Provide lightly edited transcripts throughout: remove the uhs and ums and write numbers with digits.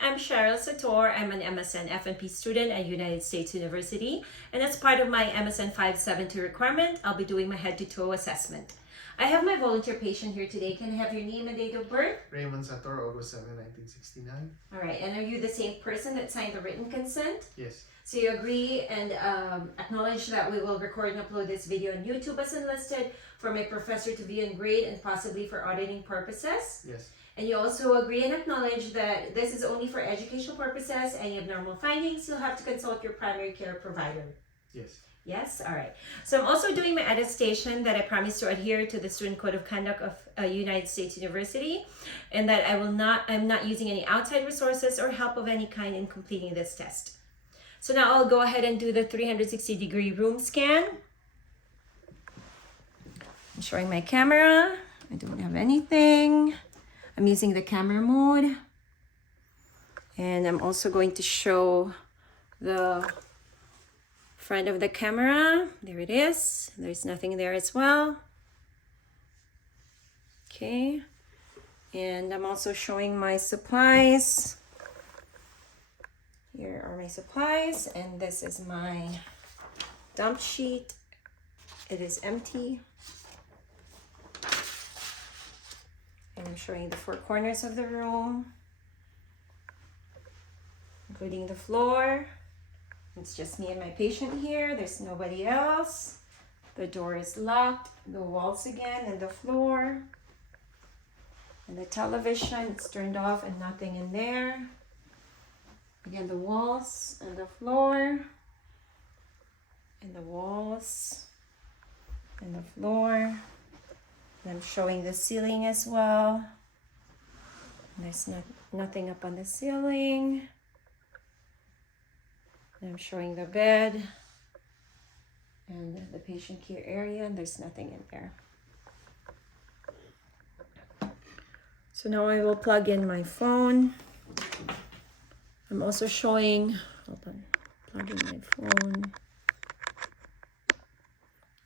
I'm Cheryl Sator. I'm an MSN FNP student at United States University, and as part of my MSN 572 requirement, I'll be doing my head-to-toe assessment. I have my volunteer patient here today. Can I have your name and date of birth? Raymond Sator, August 7, 1969. All right, and are you the same person that signed the written consent? Yes. So you agree and acknowledge that we will record and upload this video on YouTube as enlisted for my professor to view and grade and possibly for auditing purposes? Yes. And you also agree and acknowledge that this is only for educational purposes. Any abnormal findings, you'll have to consult your primary care provider. Yes. Yes? All right. So I'm also doing my attestation that I promise to adhere to the Student Code of Conduct of United States University, and that I'm not using any outside resources or help of any kind in completing this test. So now I'll go ahead and do the 360-degree room scan. I'm showing my camera. I don't have anything. I'm using the camera mode. And I'm also going to show the front of the camera. There it is. There's nothing there as well. Okay. And I'm also showing my supplies. Here are my supplies, and this is my dump sheet. It is empty. And I'm showing the four corners of the room, including the floor. It's just me and my patient here. There's nobody else. The door is locked. The walls again and the floor. And the television, it's turned off and nothing in there. Again, the walls and the floor. And the walls and the floor. And I'm showing the ceiling as well. And there's nothing up on the ceiling. And I'm showing the bed and the patient care area, and there's nothing in there. So now I will plug in my phone. I'm also showing, hold on, plug in my phone.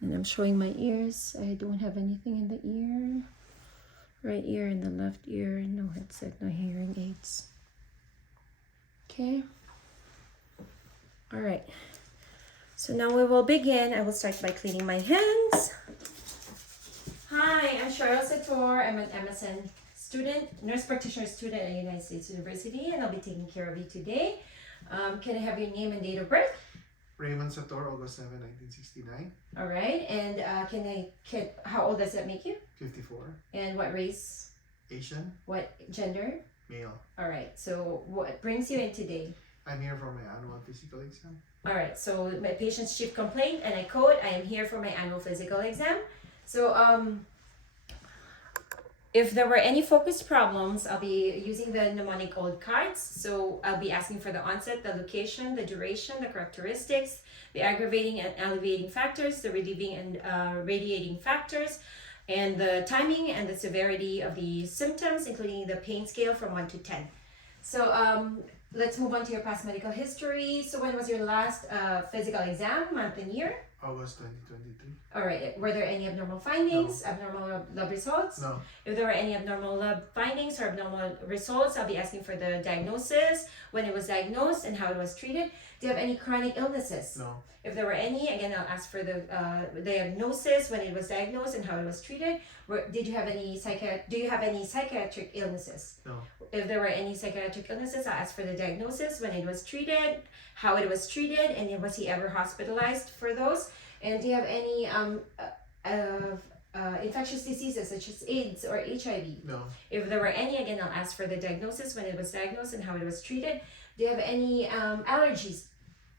And I'm showing my ears. I don't have anything in the ear. Right ear and the left ear. No headset, no hearing aids. Okay. All right. So now we will begin. I will start by cleaning my hands. Hi, I'm Cheryl Sator. I'm an MSN student, nurse practitioner student at United States University, and I'll be taking care of you today. Can I have your name and date of birth? Raymond Sator, August 7, 1969. All right, and how old does that make you? 54. And what race? Asian. What gender? Male. All right, so what brings you in today? I'm here for my annual physical exam. All right, so my patient's chief complaint, and I quote, I am here for my annual physical exam. So if there were any focused problems, I'll be using the mnemonic old cards. So I'll be asking for the onset, the location, the duration, the characteristics, the aggravating and alleviating factors, the relieving and radiating factors, and the timing and the severity of the symptoms, including the pain scale from 1 to 10. So let's move on to your past medical history. So when was your last physical exam, month and year? August 2023. All right. Were there any abnormal findings, abnormal lab results? No. If there were any abnormal lab findings or abnormal results, I'll be asking for the diagnosis, when it was diagnosed, and how it was treated. Do you have any chronic illnesses? No. If there were any, again, I'll ask for the diagnosis, when it was diagnosed, and how it was treated. Do you have any psychiatric illnesses? No. If there were any psychiatric illnesses, I'll ask for the diagnosis, when it was treated, how it was treated, and was he ever hospitalized for those? And do you have any infectious diseases such as AIDS or HIV? No. If there were any, again, I'll ask for the diagnosis, when it was diagnosed, and how it was treated. Do you have any allergies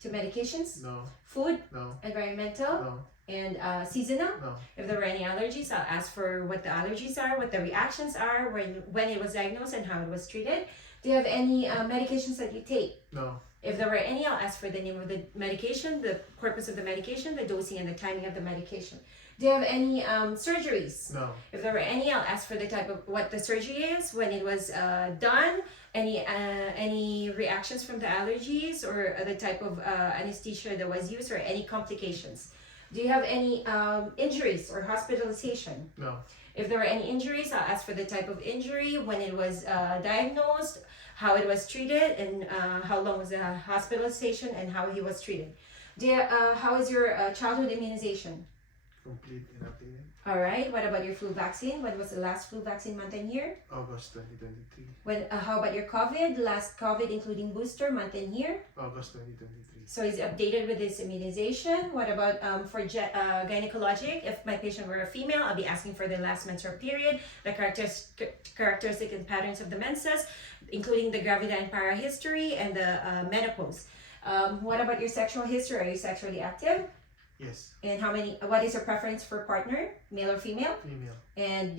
to medications? No. Food? No. Environmental? No. And seasonal? No. If there were any allergies, I'll ask for what the allergies are, what the reactions are, when it was diagnosed, and how it was treated. Do you have any medications that you take? No. If there were any, I'll ask for the name of the medication, the purpose of the medication, the dosing, and the timing of the medication. Do you have any surgeries? No. If there were any, I'll ask for the type of what the surgery is, when it was done, any reactions from the allergies, or the type of anesthesia that was used, or any complications. Do you have any injuries or hospitalization? No. If there are any injuries, I'll ask for the type of injury, when it was diagnosed, how it was treated, and how long was the hospitalization, and how he was treated. How is your childhood immunization? Complete and updated. All right. What about your flu vaccine? When was the last flu vaccine month and year? August 2023. How about your COVID? Last COVID including booster month and year? August 2023. So he's updated with his immunization. What about for gynecologic? If my patient were a female, I'll be asking for the last menstrual period, the characteristic and patterns of the menses, including the gravida and para history, and the menopause. What about your sexual history? Are you sexually active? Yes. And what is your preference for partner, male or female? Female. And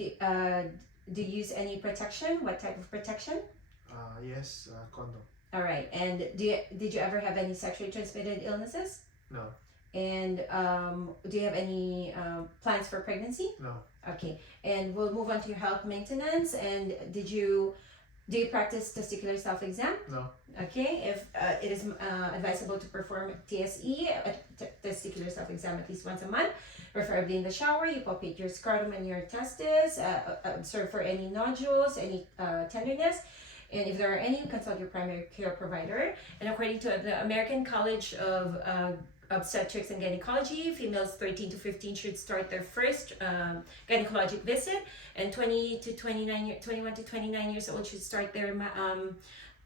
do you use any protection? What type of protection? Yes. Condom. All right. And did you ever have any sexually transmitted illnesses? No. And do you have any plans for pregnancy? No. Okay. And we'll move on to your health maintenance. And do you practice testicular self-exam? No. Okay. If it is advisable to perform TSE, testicular self-exam, at least once a month, preferably in the shower. You palpate your scrotum and your testes, observe for any nodules, any tenderness. And if there are any, consult your primary care provider. And according to the American College of Obstetrics and Gynecology, females 13 to 15 should start their first gynecologic visit, and 21 to 29 years old should start their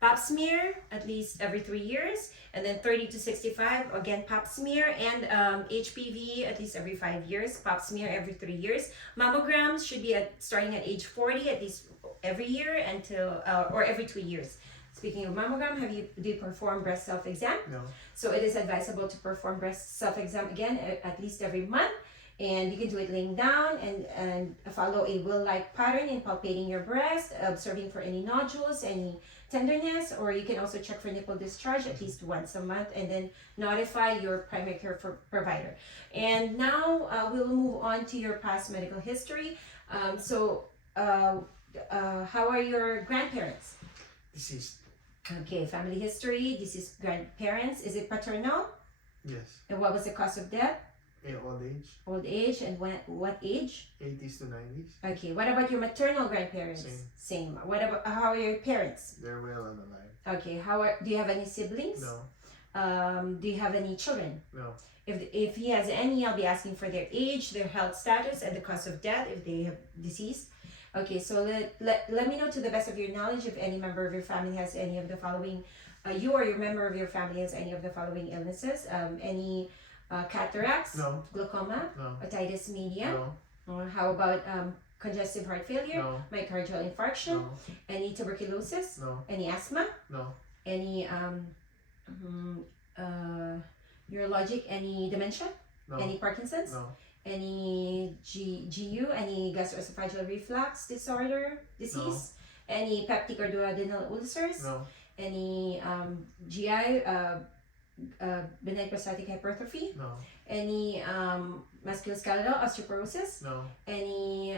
pap smear at least every 3 years, and then 30 to 65 again pap smear, and HPV at least every 5 years, pap smear every 3 years. Mammograms should be starting at age 40 at least every year until or every 2 years. Speaking of mammogram, do you perform breast self-exam? No. So it is advisable to perform breast self-exam again at least every month, and you can do it laying down and follow a wheel-like pattern in palpating your breast, observing for any nodules, any tenderness, or you can also check for nipple discharge at least once a month, and then notify your primary care provider. And now we'll move on to your past medical history. How are your grandparents? Deceased. Okay, family history, deceased grandparents. Is it paternal? Yes. And what was the cause of death? Old age. Old age, and what age? 80s to 90s. Okay, what about your maternal grandparents? Same. What about how are your parents? They're well and alive. Okay, do you have any siblings? No. Do you have any children? No. If he has any, I'll be asking for their age, their health status, and the cause of death if they have deceased. Okay, so let me know to the best of your knowledge if any member of your family has any of the following, you or your member of your family has any of the following illnesses. Any cataracts, No. glaucoma, No. otitis media, No. or how about congestive heart failure, No. myocardial infarction, No. any tuberculosis, No. any asthma, No. any neurologic, any dementia, No. any Parkinson's, No. any GU, any gastroesophageal reflux disease, any peptic or duodenal ulcers, No. any GI, benign prostatic hypertrophy, No. any musculoskeletal osteoporosis, No. any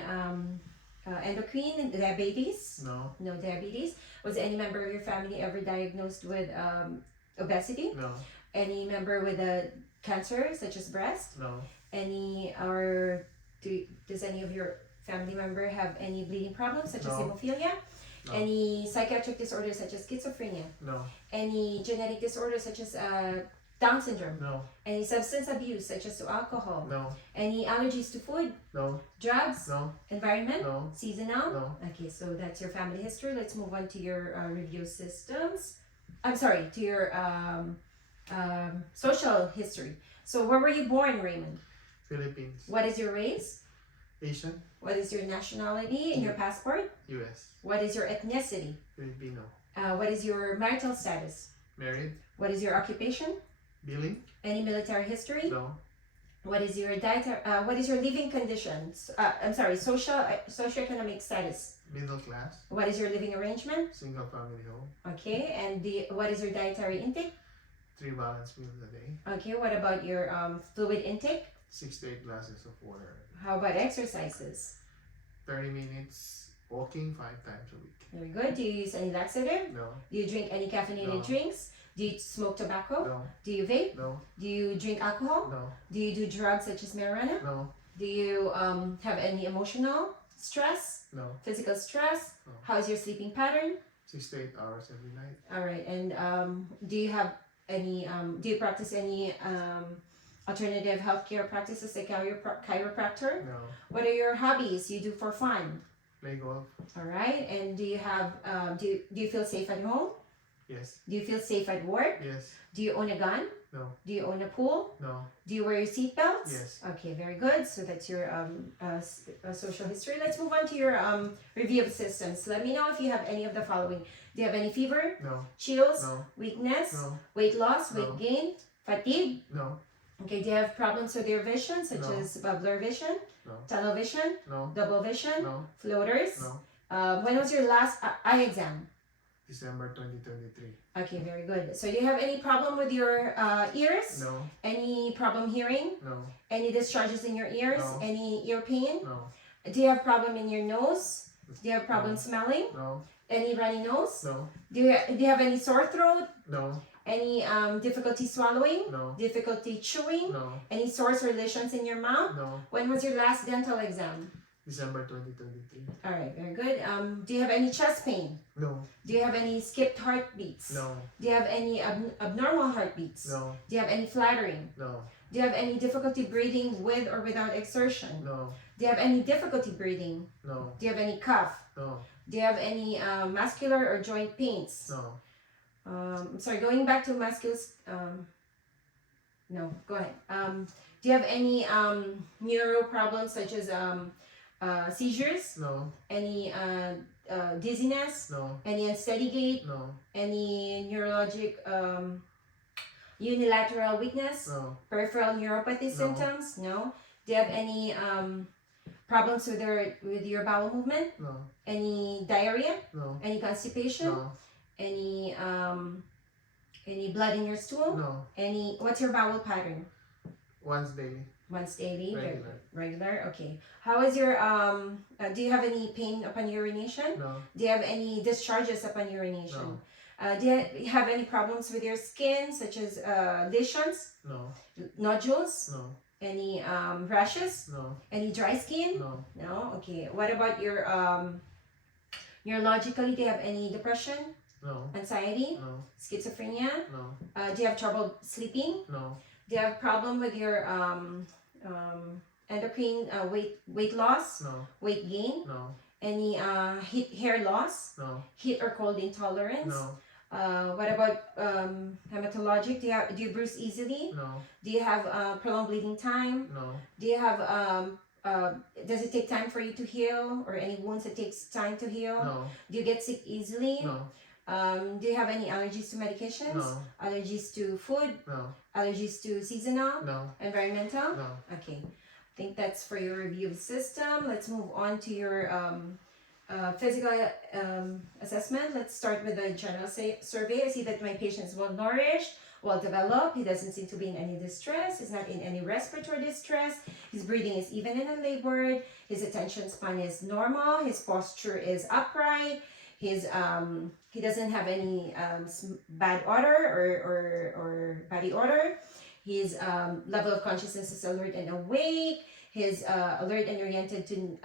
endocrine diabetes, No. no diabetes. Was any member of your family ever diagnosed with obesity? No. Any member with a cancer such as breast? No. Does any of your family member have any bleeding problems such as No. hemophilia? No. Any psychiatric disorders such as schizophrenia? No. Any genetic disorders such as Down syndrome? No. Any substance abuse such as to alcohol? No. Any allergies to food, No. drugs, No. environment, No. seasonal? No. Okay, so that's your family history. Let's move on to your review systems. I'm sorry, to your social history. So where were you born, Raymond? Philippines. What is your race? Asian. What is your nationality in your passport? US. What is your ethnicity? Filipino. What is your marital status? Married. What is your occupation? Billing. Any military history? No. What is your what is your living conditions? Socioeconomic status. Middle class. What is your living arrangement? Single family home. Okay, and what is your dietary intake? 3 balanced meals a day. Okay, what about your fluid intake? 6 to 8 glasses of water. How about exercises? 30 minutes walking 5 times a week. Very good. Do you use any laxative? No. Do you drink any caffeinated No. drinks? Do you smoke tobacco? No. Do you vape? No. Do you drink alcohol? No. Do you do drugs such as marijuana? No. Do you have any emotional stress? No. Physical stress? No. How's your sleeping pattern? 6 to 8 hours every night. All right. And do you have any? Do you practice any alternative healthcare practices like chiropractor? No. What are your hobbies you do for fun? Play golf. All right. And do you have? Do you feel safe at home? Yes. Do you feel safe at work? Yes. Do you own a gun? No. Do you own a pool? No. Do you wear your seatbelts? Yes. Okay, very good. So that's your social history. Let's move on to your review of systems. Let me know if you have any of the following. Do you have any fever? No. Chills? No. Weakness? No. Weight loss? No. Weight gain? Fatigue? No. Okay, do you have problems with your vision, such No. as blur vision, No. tunnel vision, No. double vision, No. floaters? No. When was your last eye exam? December 2023. Okay, very good. So do you have any problem with your ears? No. Any problem hearing? No. Any discharges in your ears? No. Any ear pain? No. Do you have problem in your nose? Do you have problem No. smelling? No. Any runny nose? No. Do you have any sore throat? No. Any difficulty swallowing? No. Difficulty chewing? No. Any sores or lesions in your mouth? No. When was your last dental exam? December 2023. All right, very good. Do you have any chest pain? No. Do you have any skipped heartbeats? No. Do you have any abnormal heartbeats? No. Do you have any flattering? No. Do you have any difficulty breathing with or without exertion? No. Do you have any difficulty breathing? No. Do you have any cough? No. Do you have any muscular or joint pains? No. I'm sorry, going back to muscular. No, go ahead. Do you have any neuro problems such as seizures? No. Any dizziness? No. Any unsteady gait? No. Any neurologic unilateral weakness? No. Peripheral neuropathy symptoms? No. Do you have any problems with your bowel movement? No. Any diarrhea? No. Any constipation? No. Any blood in your stool? No. What's your bowel pattern? Once daily. Once daily? Regular. Regular? Okay. How is your do you have any pain upon urination? No. Do you have any discharges upon urination? No. Do you have any problems with your skin, such as lesions, No. nodules, No. any rashes, No. any dry skin? No. No? Okay. What about your neurologically, do you have any depression, No. anxiety, No. schizophrenia? No. Do you have trouble sleeping? No. Do you have problem with your endocrine weight loss, No. weight gain? No. Any hair loss, No. heat or cold intolerance? No. What about hematologic? Do you bruise easily? No. Do you have prolonged bleeding time? No. Do you have does it take time for you to heal, or any wounds that takes time to heal? No. Do you get sick easily? No. Do you have any allergies to medications? No. Allergies to food? No. Allergies to seasonal? No. Environmental? No. Okay. I think that's for your review of system. Let's move on to your physical assessment. Let's start with a general survey. I see that my patient is well nourished, well developed. He doesn't seem to be in any distress. He's not in any respiratory distress. His breathing is even and unlabored. His attention span is normal. His posture is upright. He doesn't have any bad odor or body odor. His level of consciousness is alert and awake. His alert and oriented to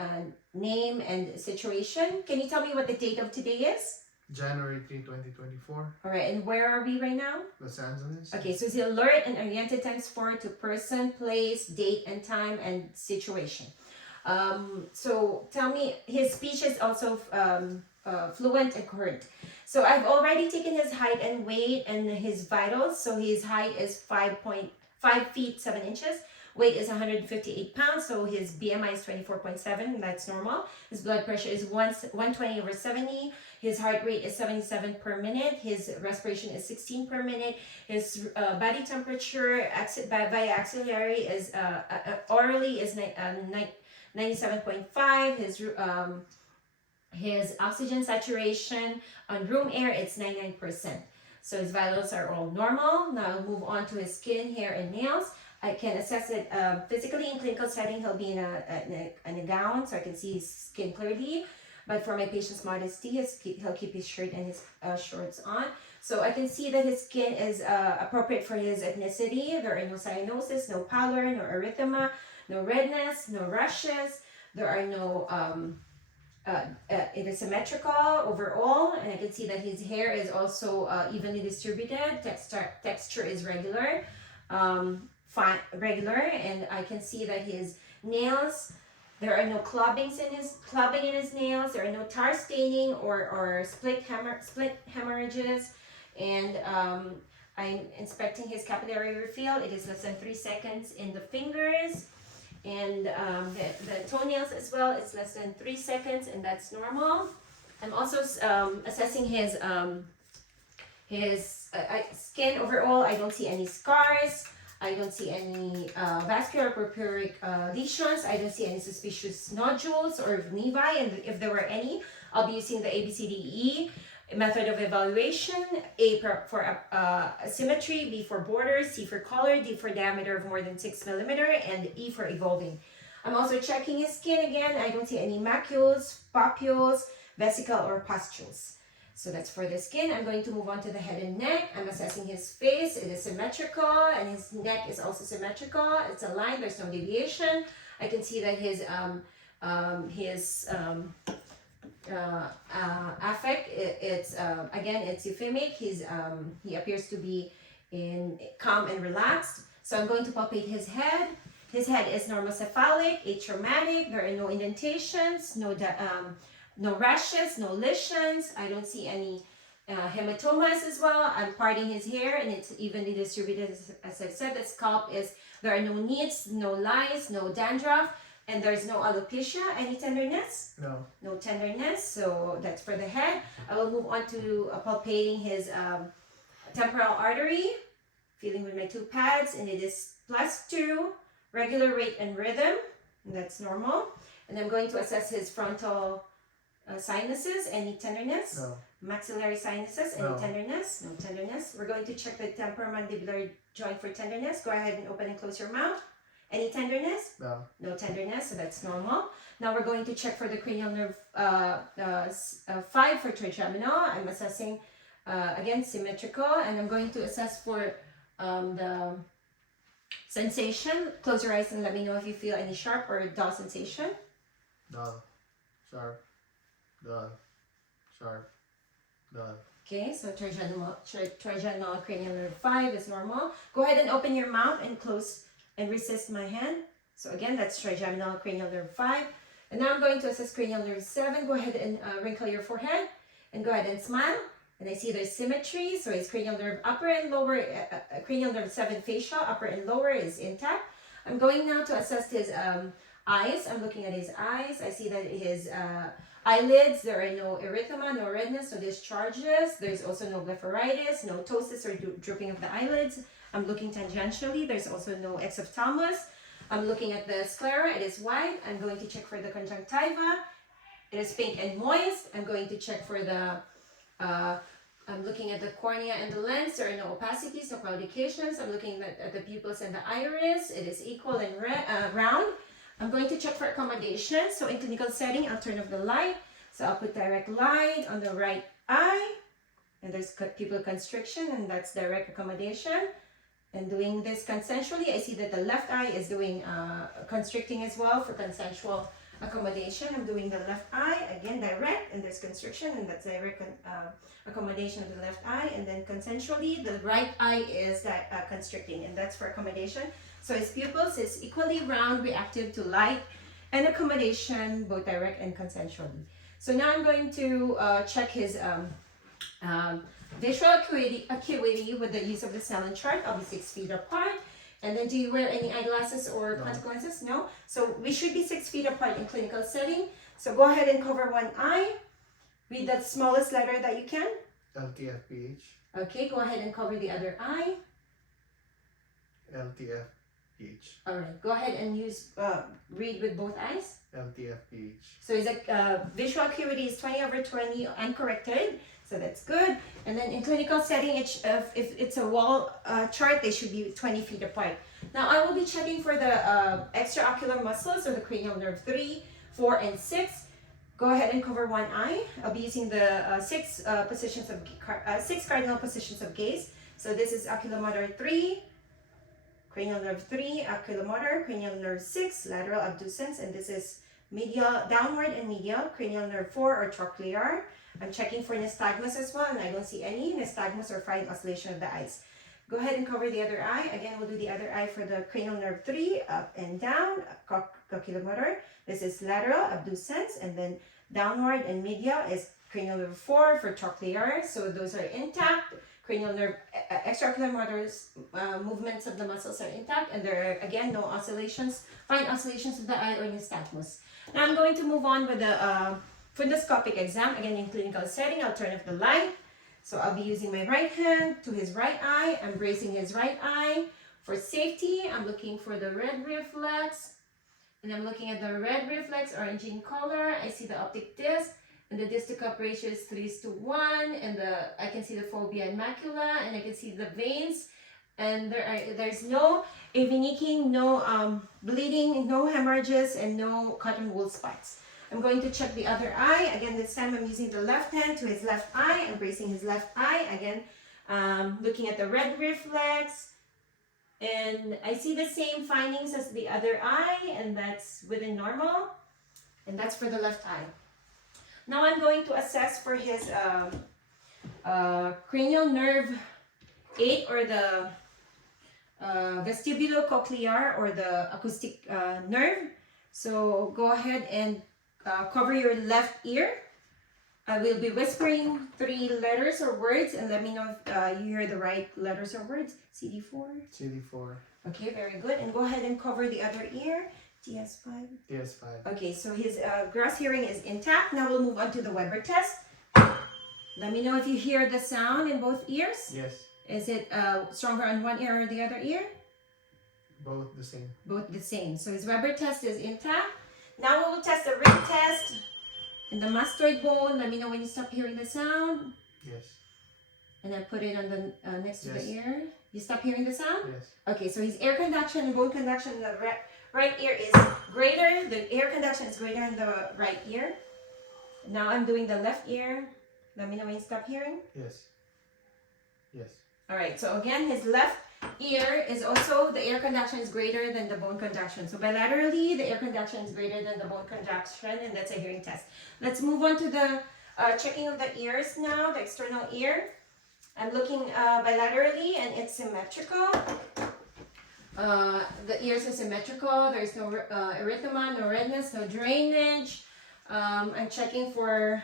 name and situation. Can you tell me what the date of today is? January 3, 2024. All right, and where are we right now? Los Angeles. Okay, so it's alert and oriented times 4 to person, place, date, and time, and situation. So tell me, his speech is also fluent and coherent. So I've already taken his height and weight and his vitals. So his height is 5 feet 7 inches. Weight is 158 pounds. So his BMI is 24.7. That's normal. His blood pressure is 120/70. His heart rate is 77 per minute. His respiration is 16 per minute. His body temperature via axillary is orally is 97.5. His oxygen saturation on room air, it's 99%. So his vitals are all normal. Now I'll move on to his skin, hair, and nails. I can assess it physically in clinical setting. He'll be in a gown, so I can see his skin clearly. But for my patient's modesty, he'll keep his shirt and his shorts on. So I can see that his skin is appropriate for his ethnicity. There are no cyanosis, no pallor, no erythema, no redness, no rashes. There are no it is symmetrical overall, and I can see that his hair is also evenly distributed. Texture is regular, fine, regular, and I can see that his nails, there are no clubbing in his nails. There are no tar staining or split hemorrhages, and I'm inspecting his capillary refill. It is less than 3 seconds in the fingers, and the toenails as well. It's less than 3 seconds, and that's normal. I'm also assessing his skin overall. I don't see any scars. I don't see any vascular purpuric lesions. I don't see any suspicious nodules or nevi, and if there were any, I'll be using the ABCDE method of evaluation. A for symmetry, B for borders, C for color, D for diameter of more than 6 millimeter, and E for evolving. I'm also checking his skin again. I don't see any macules, papules, vesicle, or pustules. So that's for the skin. I'm going to move on to the head and neck. I'm assessing his face. It is symmetrical, and his neck is also symmetrical. It's aligned. There's no deviation. I can see that his affect, it's again, it's euphemic. He appears to be in calm and relaxed. So I'm going to palpate his head. His head is normocephalic, atraumatic. There are no indentations, no rashes, no lesions. I don't see any hematomas as well. I'm parting his hair, and it's evenly distributed. As I said, the scalp is, there are no needs, no lines, no dandruff, and there's no alopecia. Any tenderness? No. No tenderness. So that's for the head. I will move on to palpating his temporal artery, feeling with my 2 pads, and it is +2, regular rate and rhythm, and that's normal. And I'm going to assess his frontal sinuses. Any tenderness? No. Maxillary sinuses? Any No. tenderness? No tenderness. We're going to check the temporomandibular joint for tenderness. Go ahead and open and close your mouth. Any tenderness? No. No tenderness, so that's normal. Now we're going to check for the cranial nerve 5 for trigeminal. I'm assessing, again, symmetrical, and I'm going to assess for the sensation. Close your eyes and let me know if you feel any sharp or dull sensation. Dull. Sharp. Dull. Sharp. Dull. Okay, so trigeminal cranial nerve 5 is normal. Go ahead and open your mouth and close and resist my hand. So again, that's trigeminal cranial nerve 5. And now I'm going to assess cranial nerve 7. Go ahead and wrinkle your forehead and go ahead and smile. And I see there's symmetry. So his cranial nerve upper and lower, cranial nerve 7 fascia, upper and lower is intact. I'm going now to assess his eyes. I'm looking at his eyes. I see that his eyelids, there are no erythema, no redness, no discharges. There's also no blepharitis, no ptosis or drooping of the eyelids. I'm looking tangentially. There's also no exophthalmos. I'm looking at the sclera. It is white. I'm going to check for the conjunctiva. It is pink and moist. I'm going to check for the, I'm looking at the cornea and the lens. There are no opacities, no claudications. I'm looking at the pupils and the iris. It is equal and round. I'm going to check for accommodation. So in clinical setting, I'll turn off the light. So I'll put direct light on the right eye. And there's pupil constriction, and that's direct accommodation. And doing this consensually, I see that the left eye is doing constricting as well for consensual accommodation. I'm doing the left eye, again direct, and there's constriction, and that's direct accommodation of the left eye. And then consensually, the right eye is that constricting, and that's for accommodation. So his pupils is equally round, reactive to light and accommodation, both direct and consensually. So now I'm going to check his visual acuity with the use of the Snellen chart. I'll be 6 feet apart. And then do you wear any eyeglasses or contact lenses? No. So we should be 6 feet apart in clinical setting. So go ahead and cover one eye. Read the smallest letter that you can. LTFPH. Okay, go ahead and cover the other eye. LTFPH. All right, go ahead and use read with both eyes. LTFPH. So his visual acuity is 20/20 uncorrected. So that's good. And then in clinical setting, if it's a wall chart, they should be 20 feet apart. Now I will be checking for the extraocular muscles, or the cranial nerve 3, 4, and 6. Go ahead and cover one eye. I'll be using the 6 cardinal positions of gaze. So this is oculomotor 3, cranial nerve 3, oculomotor, cranial nerve 6, lateral abducens, and this is medial, downward and medial, cranial nerve 4 or trochlear. I'm checking for nystagmus as well, and I don't see any nystagmus or fine oscillation of the eyes. Go ahead and cover the other eye. Again, we'll do the other eye for the cranial nerve 3, up and down, cochleomotor. This is lateral, abducens, and then downward and medial is cranial nerve 4 for trochlear. So those are intact. Cranial nerve, extraocular motors, movements of the muscles are intact, and there are, again, no oscillations, fine oscillations of the eye or nystagmus. Now I'm going to move on with the fundoscopic exam, again in clinical setting. I'll turn off the light. So I'll be using my right hand to his right eye. I'm bracing his right eye. For safety, I'm looking for the red reflex. And I'm looking at the red reflex, orange in color. I see the optic disc. And the disc to cup ratio is 3:1. And I can see the fovea and macula. And I can see the veins. And there's no AV leaking, no bleeding, no hemorrhages, and no cotton wool spots. I'm going to check the other eye. Again, this time I'm using the left hand to his left eye. I'm bracing his left eye. Again, looking at the red reflex. And I see the same findings as the other eye, and that's within normal. And that's for the left eye. Now I'm going to assess for his cranial nerve 8 or the vestibulocochlear or the acoustic nerve. So go ahead and cover your left ear. I will be whispering 3 letters or words, and let me know if you hear the right letters or words. CD4. CD4. Okay, very good. And go ahead and cover the other ear. DS5. DS5. Okay, so his gross hearing is intact. Now we'll move on to the Weber test. Let me know if you hear the sound in both ears. Yes. Is it stronger on one ear or the other ear? Both the same. Both the same. So his Weber test is intact. Now we will test the ring test and the mastoid bone. Let me know when you stop hearing the sound. Yes. And then put it on the next to Yes. the ear. You stop hearing the sound? Yes. Okay, so his air conduction and bone conduction in the right ear is greater. The air conduction is greater in the right ear. Now I'm doing the left ear. Let me know when you stop hearing. Yes. Yes. All right, so again, his left ear is also, the air conduction is greater than the bone conduction. So bilaterally, the air conduction is greater than the bone conduction, and that's a hearing test. Let's move on to the checking of the ears now, the external ear. I'm looking bilaterally, and it's symmetrical. The ears are symmetrical. There's no erythema, no redness, no drainage. I'm checking for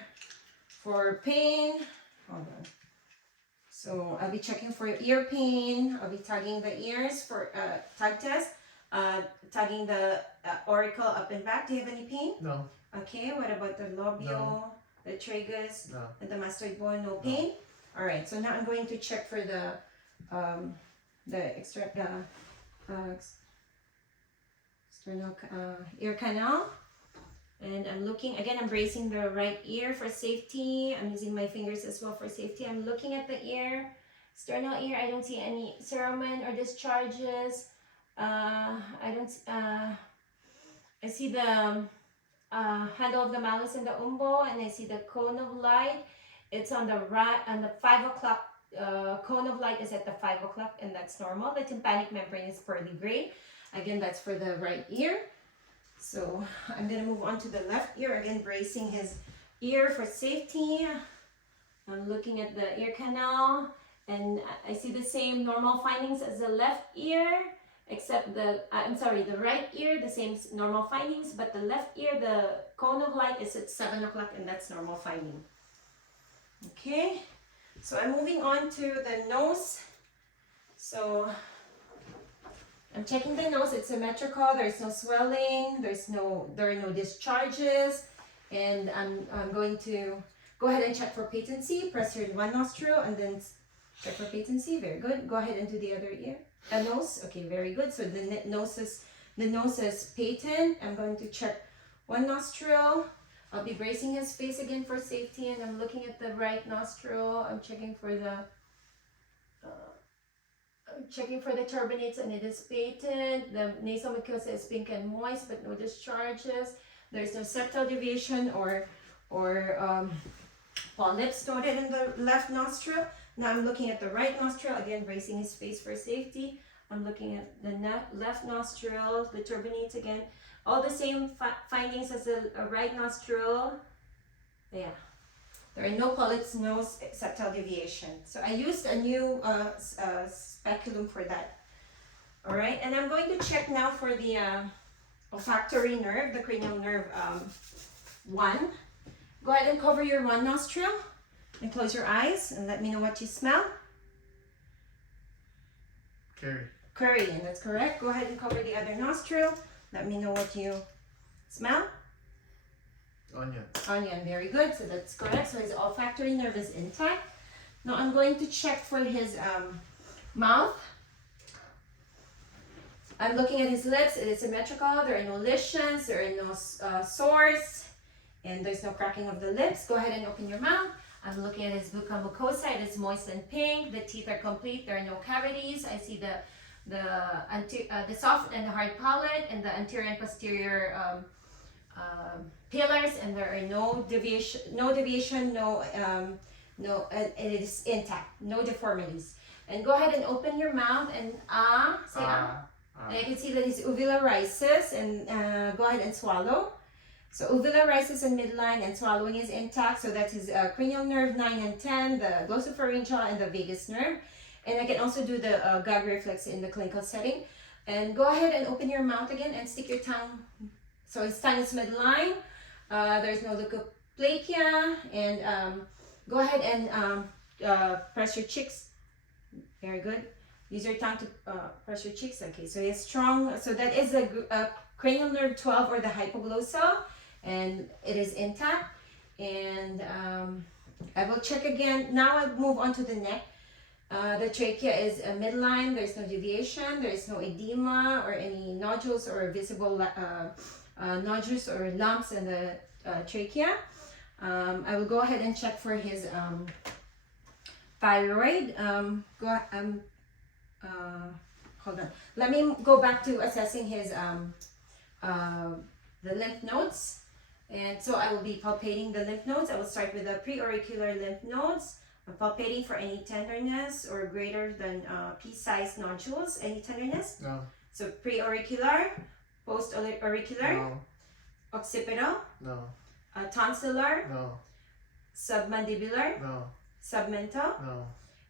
pain. Hold on. So I'll be checking for ear pain. I'll be tagging the ears for tag test. Tagging the auricle up and back. Do you have any pain? No. Okay. What about the lobule, the tragus, No. and the mastoid bone? No pain. All right. So now I'm going to check for the external ear canal. And I'm looking, again, I'm bracing the right ear for safety. I'm using my fingers as well for safety. I'm looking at the ear, external ear. I don't see any cerumen or discharges. I see the handle of the malleus and the umbo, and I see the cone of light. It's on the right, on the 5 o'clock. Cone of light is at the 5 o'clock, and that's normal. The tympanic membrane is pearly gray. Again, that's for the right ear. So I'm going to move on to the left ear, again bracing his ear for safety. I'm looking at the ear canal, and I see the same normal findings as the left ear, except the right ear, the same normal findings, but the left ear, the cone of light is at 7 o'clock, and that's normal finding. Okay, so I'm moving on to the nose. So I'm checking the nose. It's symmetrical. There's no swelling. There are no discharges. And I'm going to go ahead and check for patency. Press your one nostril and then check for patency. Very good. Go ahead and do the other ear. Nose. Okay, very good. So the nose is patent. I'm going to check one nostril. I'll be bracing his face again for safety, and I'm looking at the right nostril. I'm checking for the turbinates, and it is patent. The nasal mucosa is pink and moist, but no discharges. There's no septal deviation or polyps noted in the left nostril. Now I'm looking at the right nostril, again bracing his face for safety. I'm looking at the left nostril, the turbinates again. All the same findings as the right nostril. Yeah. There are no polyps, no septal deviation. So I used a new speculum for that. All right, and I'm going to check now for the olfactory nerve, the cranial nerve 1. Go ahead and cover your one nostril and close your eyes and let me know what you smell. Curry, and that's correct. Go ahead and cover the other nostril. Let me know what you smell. Onion, very good. So that's correct. So his olfactory nerve is intact. Now I'm going to check for his mouth. I'm looking at his lips. It is symmetrical. There are no lesions. There are no sores. And there's no cracking of the lips. Go ahead and open your mouth. I'm looking at his buccal mucosa. It is moist and pink. The teeth are complete. There are no cavities. I see the soft and the hard palate and the anterior and posterior pillars, and there are no deviation, it is intact, no deformities. And go ahead and open your mouth and say And I can see that his uvula rises, and go ahead and swallow. So uvula rises in midline and swallowing is intact. So that's his cranial nerve 9 and 10, the glossopharyngeal and the vagus nerve. And I can also do the gag reflex in the clinical setting. And go ahead and open your mouth again and stick your tongue. So his tongue is midline. There's no leukoplakia. And go ahead and press your cheeks. Very good. Use your tongue to press your cheeks. Okay, so he's strong. So that is a cranial nerve 12 or the hypoglossal, and it is intact. And I will check again. Now I'll move on to the neck. The trachea is a midline. There's no deviation. There is no edema or any nodules or visible nodules or lumps in the trachea. I will go ahead and check for his thyroid. Hold on. Let me go back to assessing his the lymph nodes. And so I will be palpating the lymph nodes. I will start with the preauricular lymph nodes. I'm palpating for any tenderness or greater than pea-sized nodules. Any tenderness? No. So preauricular, post-auricular, No. occipital, No. tonsillar, No. submandibular, No. submental. No.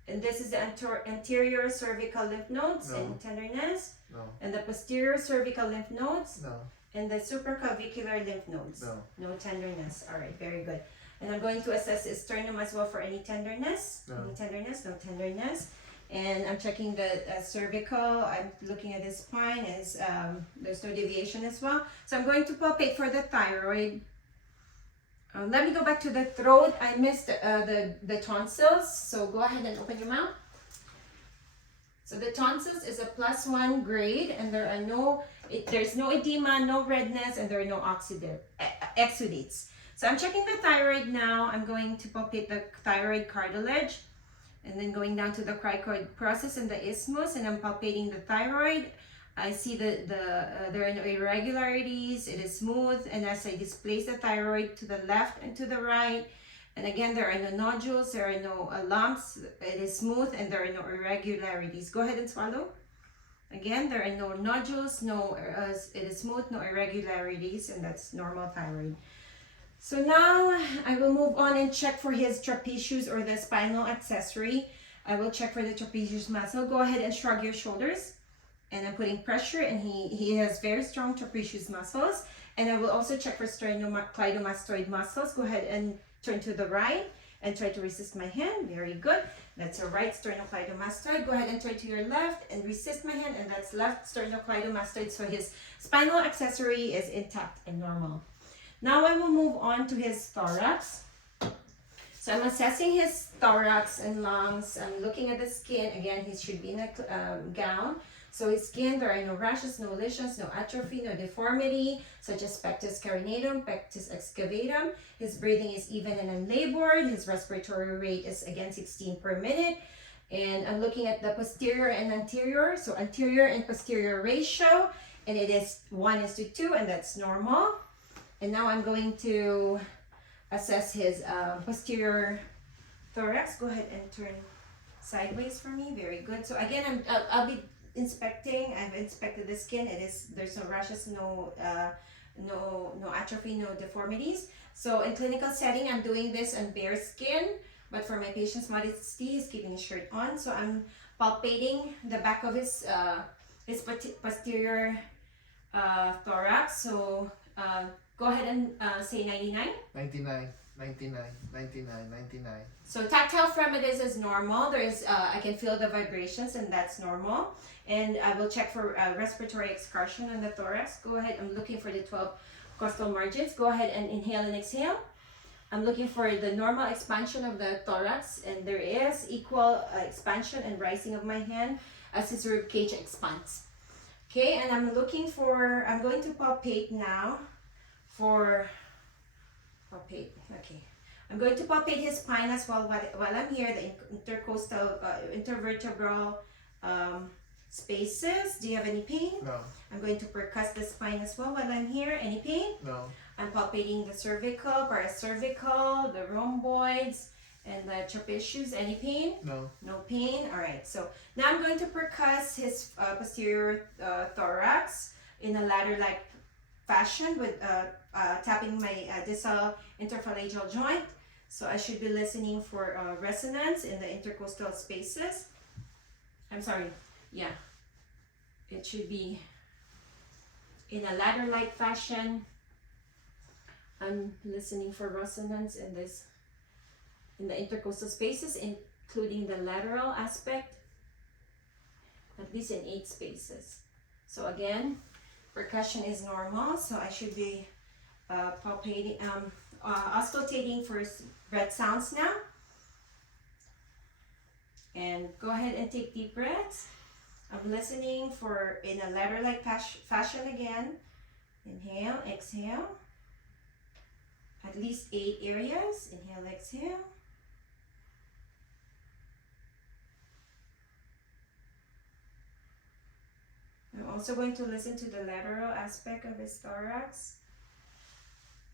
And this is the anterior cervical lymph nodes. No. Any tenderness? No. And the posterior cervical lymph nodes. No. And the supraclavicular lymph nodes. No. No tenderness. All right, very good. And I'm going to assess his sternum as well for any tenderness. No. Any tenderness? No tenderness. And I'm checking the cervical. I'm looking at his spine. There's no deviation as well. So I'm going to palpate for the thyroid. Let me go back to the throat. I missed the tonsils. So go ahead and open your mouth. So the tonsils is a +1 grade, and there are there's no edema, no redness, and there are no exudates. So I'm checking the thyroid now. I'm going to palpate the thyroid cartilage, and then going down to the cricoid process and the isthmus, and I'm palpating the thyroid. I see there are no irregularities. It is smooth, and as I displace the thyroid to the left and to the right, and again, there are no nodules, there are no lumps. It is smooth, and there are no irregularities. Go ahead and swallow. Again, there are no nodules, it is smooth, no irregularities, and that's normal thyroid. So now I will move on and check for his trapezius or the spinal accessory. I will check for the trapezius muscle. Go ahead and shrug your shoulders. And I'm putting pressure, and he has very strong trapezius muscles. And I will also check for sternocleidomastoid muscles. Go ahead and turn to the right and try to resist my hand. Very good. That's your right sternocleidomastoid. Go ahead and turn to your left and resist my hand, and that's left sternocleidomastoid. So his spinal accessory is intact and normal. Now I will move on to his thorax. So I'm assessing his thorax and lungs. I'm looking at the skin. Again, he should be in a gown. So his skin, there are no rashes, no lesions, no atrophy, no deformity, such as pectus carinatum, pectus excavatum. His breathing is even and unlabored. His respiratory rate is again 16 per minute. And I'm looking at the posterior and anterior. So anterior and posterior ratio, and it is 1:2, and that's normal. And now I'm going to assess his posterior thorax. Go ahead and turn sideways for me. Very good. So again, I'll be inspecting. I've inspected the skin. There's no rashes, no atrophy, no deformities. So in clinical setting, I'm doing this on bare skin, but for my patient's modesty, he's keeping his shirt on. So I'm palpating the back of his posterior thorax. So go ahead and say 99. 99, 99, 99, 99. So tactile firmness is normal. I can feel the vibrations, and that's normal. And I will check for respiratory excursion in the thorax. Go ahead. I'm looking for the 12 costal margins. Go ahead and inhale and exhale. I'm looking for the normal expansion of the thorax, and there is equal expansion and rising of my hand as his rib cage expands. Okay, and I'm going to palpate now for palpate. Okay, I'm going to palpate his spine as well while I'm here, the intercostal, intervertebral spaces. Do you have any pain? No. I'm going to percuss the spine as well while I'm here. Any pain? No. I'm palpating the cervical, paracervical, the rhomboids, and the trapezius. Any pain? No. No pain. All right. So now I'm going to percuss his posterior thorax in a ladder-like fashion with tapping my distal interphalangeal joint. So I should be listening for resonance in the intercostal spaces. I'm sorry. Yeah. It should be in a ladder-like fashion. I'm listening for resonance in the intercostal spaces, including the lateral aspect, at least in 8 spaces. So again, percussion is normal, so I should be palpating, auscultating for breath sounds now. And go ahead and take deep breaths. I'm listening for in a ladder-like fashion again. Inhale, exhale. At least 8 areas. Inhale, exhale. I'm also going to listen to the lateral aspect of his thorax.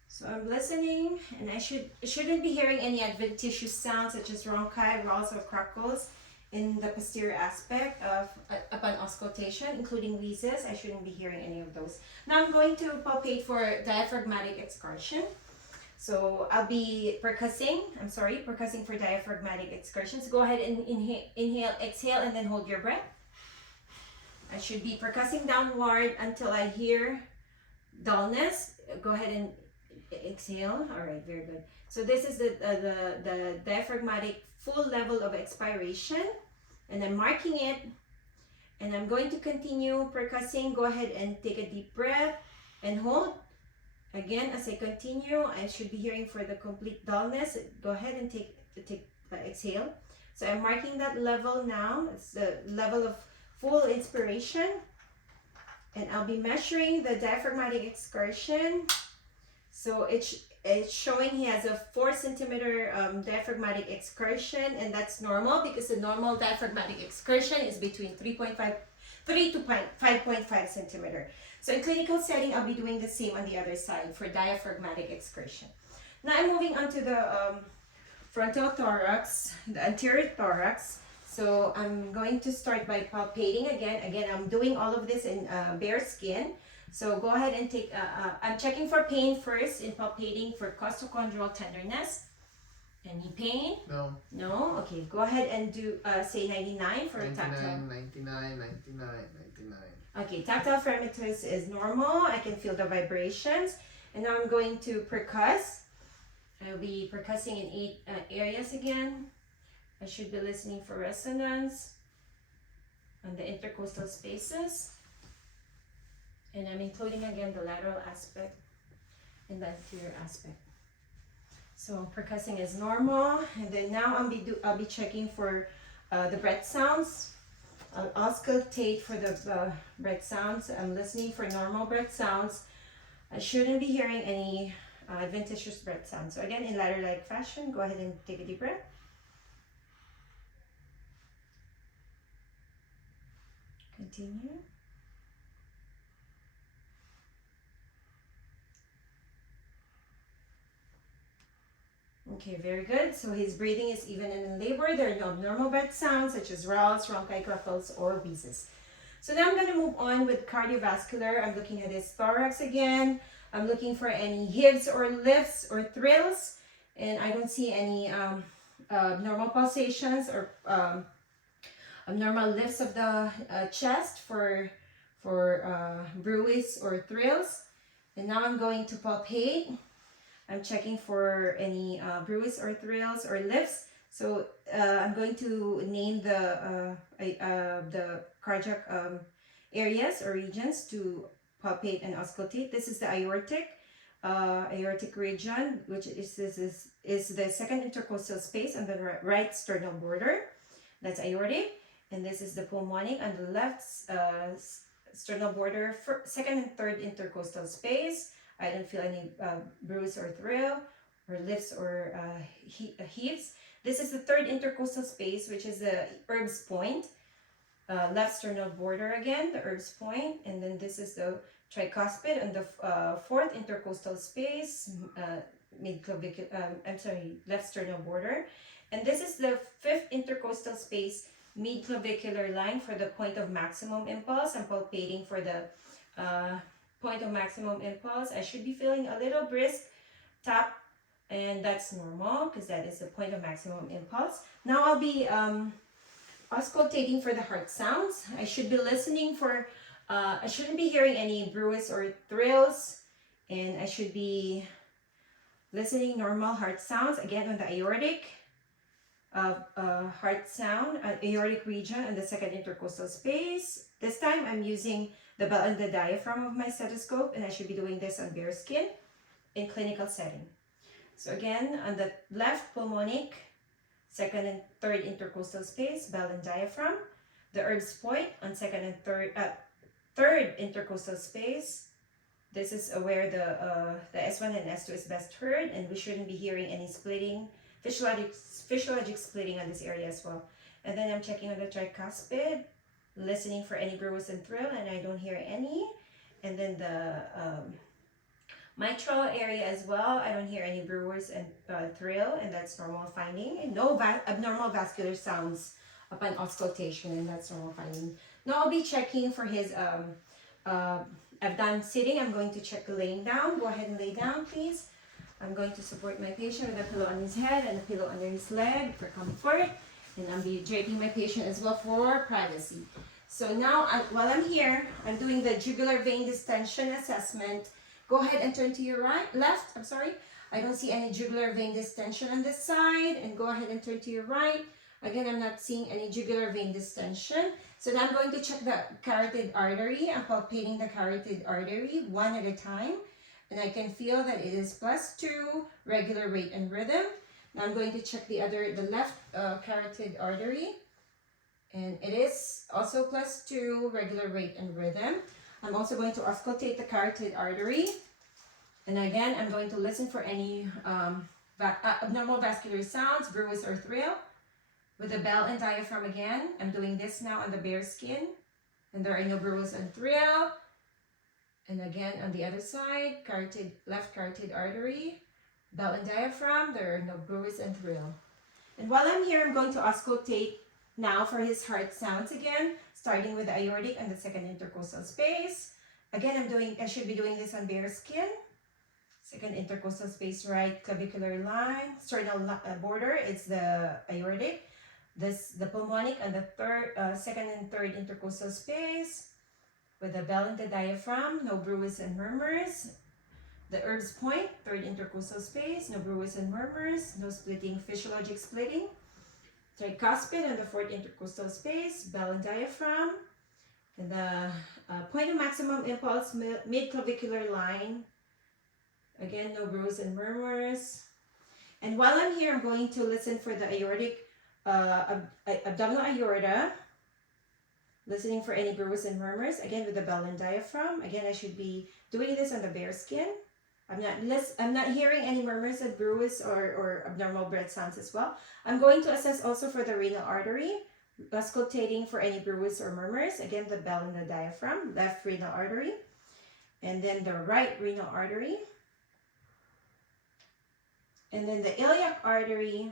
So I'm listening, and I shouldn't be hearing any adventitious sounds such as ronchi, rolls, or crackles in the posterior aspect of upon auscultation, including wheezes. I shouldn't be hearing any of those. Now I'm going to palpate for diaphragmatic excursion. So I'll be percussing for diaphragmatic excursions. Go ahead and inhale, exhale, and then hold your breath. I should be percussing downward until I hear dullness. Go ahead and exhale. All right, very good. So this is the diaphragmatic full level of expiration, and I'm marking it, and I'm going to continue percussing. Go ahead and take a deep breath and hold. Again, as I continue, I should be hearing for the complete dullness. Go ahead and exhale. So I'm marking that level now. It's the level of full inspiration, and I'll be measuring the diaphragmatic excursion. So it's showing he has a 4 centimeter diaphragmatic excursion, and that's normal because the normal diaphragmatic excursion is between 3 to 5.5 centimeter. So in clinical setting, I'll be doing the same on the other side for diaphragmatic excursion. Now I'm moving on to the frontal thorax, the anterior thorax. So I'm going to start by palpating again. Again, I'm doing all of this in bare skin. So go ahead and take, I'm checking for pain first in palpating for costochondral tenderness. Any pain? No. No? Okay, go ahead and do, say 99 for 99, tactile. 99, 99, 99. Okay, tactile firmness is normal. I can feel the vibrations. And now I'm going to percuss. I'll be percussing in 8 areas again. I should be listening for resonance on the intercostal spaces. And I'm including again the lateral aspect and the anterior aspect. So percussing is normal. And then now I'll be checking for the breath sounds. I'll auscultate for the breath sounds. I'm listening for normal breath sounds. I shouldn't be hearing any adventitious breath sounds. So again, in ladder-like fashion, go ahead and take a deep breath. Continue. Okay, very good. So his breathing is even in labor. There are no abnormal breath sounds such as growls, ronchi, crackles, or wheezes. So now I'm going to move on with cardiovascular. I'm looking at his thorax again. I'm looking for any heaves or lifts or thrills, and I don't see any normal pulsations or abnormal lifts of the chest for bruits or thrills. And now I'm going to palpate. I'm checking for any bruits or thrills or lifts. So I'm going to name the cardiac areas or regions to palpate and auscultate. This is the aortic region, which is the second intercostal space on the right sternal border. That's aortic. And this is the pulmonic on the left sternal border, second and third intercostal space. I don't feel any bruise or thrill or lifts or heaves. This is the third intercostal space, which is the Erb's point, left sternal border again, the Erb's point, and then this is the tricuspid and the fourth intercostal space, left sternal border, and this is the fifth intercostal space, mid-clavicular line for the point of maximum impulse. I'm palpating for the point of maximum impulse. I should be feeling a little brisk tap, and that's normal because that is the point of maximum impulse. Now I'll be auscultating for the heart sounds. I should be listening for, I shouldn't be hearing any bruits or thrills, and I should be listening normal heart sounds again on the aortic heart sound, aortic region and the second intercostal space. This time I'm using the bell and the diaphragm of my stethoscope, and I should be doing this on bare skin in clinical setting. So again, on the left pulmonic, second and third intercostal space, bell and diaphragm. The Erb's point on second and third intercostal space. This is where the S1 and S2 is best heard, and we shouldn't be hearing any splitting, physiologic splitting on this area as well. And then I'm checking on the tricuspid, listening for any bruise and thrill, and I don't hear any. And then the mitral area as well, I don't hear any bruise and thrill, and that's normal finding. And no abnormal vascular sounds upon auscultation, and that's normal finding. Now I'll be checking for his, I've done sitting, I'm going to check laying down. Go ahead and lay down, please. I'm going to support my patient with a pillow on his head and a pillow under his leg for comfort. And I'll be draping my patient as well for privacy. So now, while I'm here, I'm doing the jugular vein distension assessment. Go ahead and turn to your left. I don't see any jugular vein distension on this side. And go ahead and turn to your right. Again, I'm not seeing any jugular vein distension. So now I'm going to check the carotid artery. I'm palpating the carotid artery one at a time. And I can feel that it is +2, regular rate and rhythm. Now I'm going to check the left carotid artery. And it is also +2, regular rate and rhythm. I'm also going to auscultate the carotid artery. And again, I'm going to listen for any abnormal vascular sounds, bruise or thrill. With the bell and diaphragm again, I'm doing this now on the bare skin. And there are no bruise and thrill. And again, on the other side, left carotid artery, bell and diaphragm, there are no bruise and thrill. And while I'm here, I'm going to auscultate now for his heart sounds again, starting with the aortic and the second intercostal space. Again, I should be doing this on bare skin. Second intercostal space, right clavicular line, sternal border, it's the aortic. The pulmonic and the second and third intercostal space. With the bell and the diaphragm, no bruise and murmurs. The Erb's point, third intercostal space, no bruise and murmurs, no splitting, physiologic splitting. Tricuspid and the fourth intercostal space, bell and diaphragm. And the point of maximum impulse, mid-clavicular line. Again, no bruise and murmurs. And while I'm here, I'm going to listen for the aortic, abdominal aorta. Listening for any bruise and murmurs, again with the bell and diaphragm. Again, I should be doing this on the bare skin. I'm not hearing any murmurs and bruise or abnormal breath sounds as well. I'm going to assess also for the renal artery, auscultating for any bruise or murmurs. Again, the bell and the diaphragm, left renal artery, and then the right renal artery, and then the iliac artery,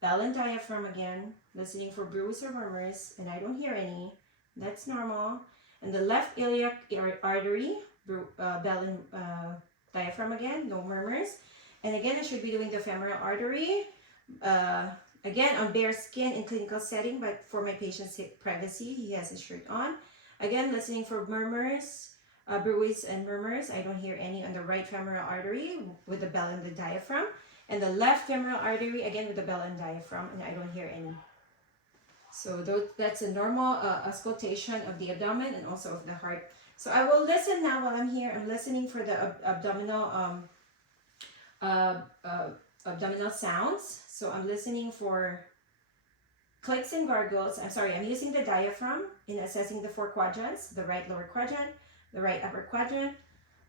bell and diaphragm again, listening for bruise or murmurs, and I don't hear any. That's normal. And the left iliac artery, bell and diaphragm again, no murmurs. And again, I should be doing the femoral artery. Again, on bare skin in clinical setting, but for my patient's privacy, he has his shirt on. Again, listening for murmurs, bruits and murmurs. I don't hear any on the right femoral artery with the bell and the diaphragm. And the left femoral artery, again with the bell and diaphragm, and I don't hear any. So that's a normal auscultation of the abdomen and also of the heart. So I will listen now while I'm here. I'm listening for the abdominal sounds. So I'm listening for clicks and gargles. I'm using the diaphragm in assessing the 4 quadrants, the right lower quadrant, the right upper quadrant,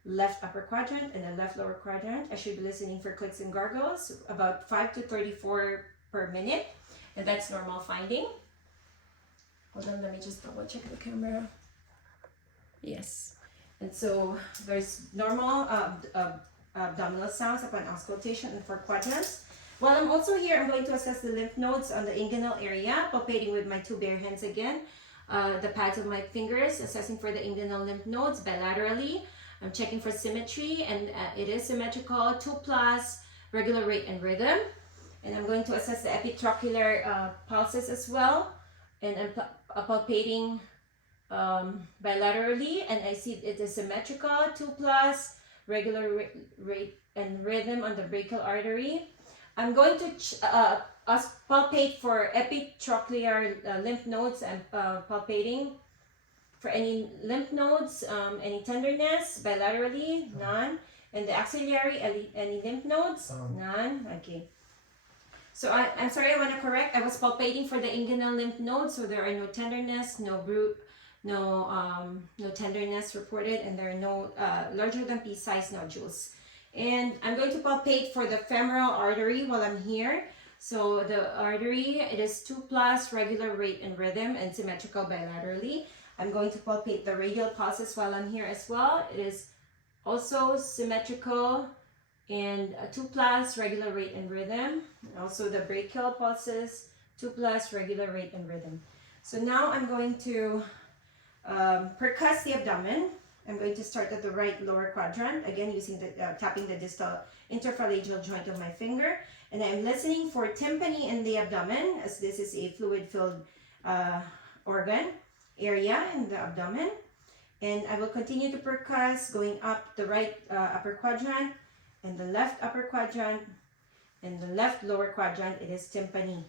left upper quadrant, and the left lower quadrant. I should be listening for clicks and gargles, about 5 to 34 per minute, and that's normal finding. Hold on, let me just double check the camera. Yes. And so there's normal abdominal sounds upon auscultation in 4 quadrants. While I'm also here, I'm going to assess the lymph nodes on the inguinal area, palpating with my 2 bare hands again. The pads of my fingers, assessing for the inguinal lymph nodes bilaterally. I'm checking for symmetry, and it is symmetrical, 2+, regular rate and rhythm. And I'm going to assess the epitrochlear pulses as well. And I'm palpating bilaterally, and I see it is symmetrical, 2+, regular rate and rhythm on the brachial artery. I'm going to palpate for epitrochlear lymph nodes. I'm palpating for any lymph nodes, any tenderness bilaterally, none. And the axillary, any lymph nodes, none. Okay. So I'm sorry, I want to correct. I was palpating for the inguinal lymph nodes, so there are no tenderness, no tenderness reported, and there are no larger than pea-sized nodules. And I'm going to palpate for the femoral artery while I'm here. So the artery, it is 2+, regular rate and rhythm, and symmetrical bilaterally. I'm going to palpate the radial pulses while I'm here as well. It is also symmetrical and 2+, regular rate and rhythm. And also the brachial pulses, 2+, regular rate and rhythm. So now I'm going to percuss the abdomen. I'm going to start at the right lower quadrant, again using the tapping the distal interphalangeal joint of my finger. And I'm listening for tympani in the abdomen, as this is a fluid-filled organ area in the abdomen. And I will continue to percuss, going up the right upper quadrant, and the left upper quadrant, and the left lower quadrant. It is tympanic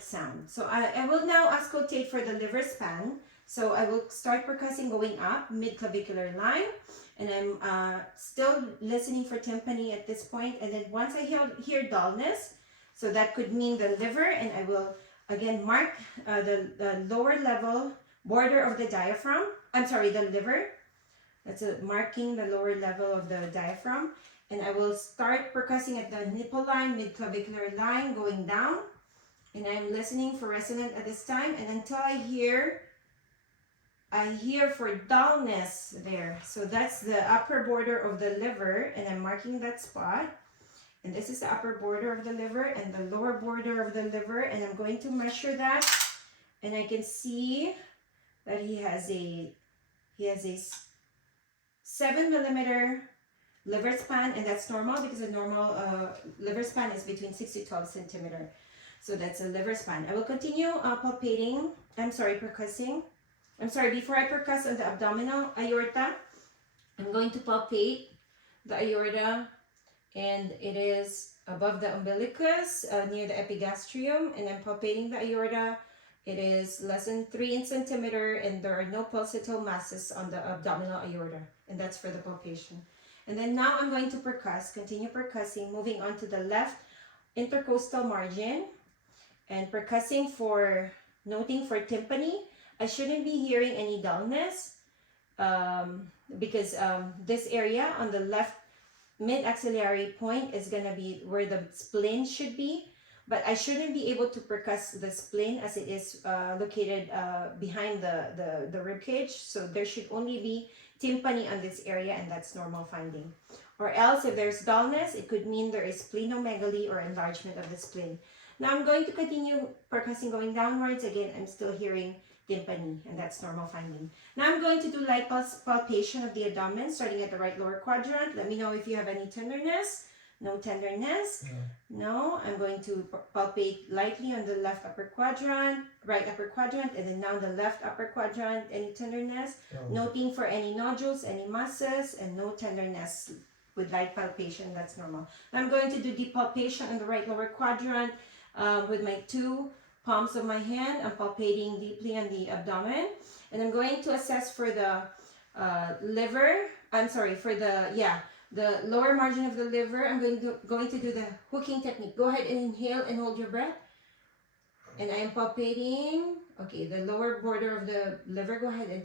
sound. So I will now auscultate for the liver span. So I will start percussing going up mid-clavicular line, and I'm still listening for tympani at this point. And then once I hear dullness, so that could mean the liver, and I will again mark the lower level border of the diaphragm. I'm sorry, the liver. That's marking the lower level of the diaphragm. And I will start percussing at the nipple line, mid-clavicular line, going down. And I'm listening for resonant at this time, and until I hear for dullness there. So that's the upper border of the liver, and I'm marking that spot. And this is the upper border of the liver and the lower border of the liver, and I'm going to measure that. And I can see that he has a 7 millimeter liver span, and that's normal because a normal liver span is between 6 to 12 centimeter. So that's a liver span. I will continue percussing. Before I percuss on the abdominal aorta, I'm going to palpate the aorta, and it is above the umbilicus, near the epigastrium, and I'm palpating the aorta. It is less than 3 centimeter, and there are no pulsatile masses on the abdominal aorta, and that's for the palpation. And then now I'm going to continue percussing, moving on to the left intercostal margin, and percussing for, noting for tympani. I shouldn't be hearing any dullness because this area on the left mid-axillary point is going to be where the spleen should be. But I shouldn't be able to percuss the spleen as it is located behind the rib cage. So there should only be tympani on this area, and that's normal finding. Or else if there's dullness, it could mean there is splenomegaly or enlargement of the spleen. Now I'm going to continue percussing going downwards. Again, I'm still hearing tympani, and that's normal finding. Now I'm going to do light palpation of the abdomen, starting at the right lower quadrant. Let me know if you have any tenderness. No tenderness. No. I'm going to palpate lightly on the left upper quadrant, right upper quadrant, and then now the left upper quadrant. Any tenderness? Noting for any nodules, any masses, and no tenderness with light palpation. That's normal. Now I'm going to do deep palpation on the right lower quadrant with my two palms of my hand. I'm palpating deeply on the abdomen, and I'm going to assess for the liver. I'm sorry, for the lower margin of the liver. I'm going to do the hooking technique. Go ahead and inhale and hold your breath. And I am palpating. Okay, the lower border of the liver. Go ahead and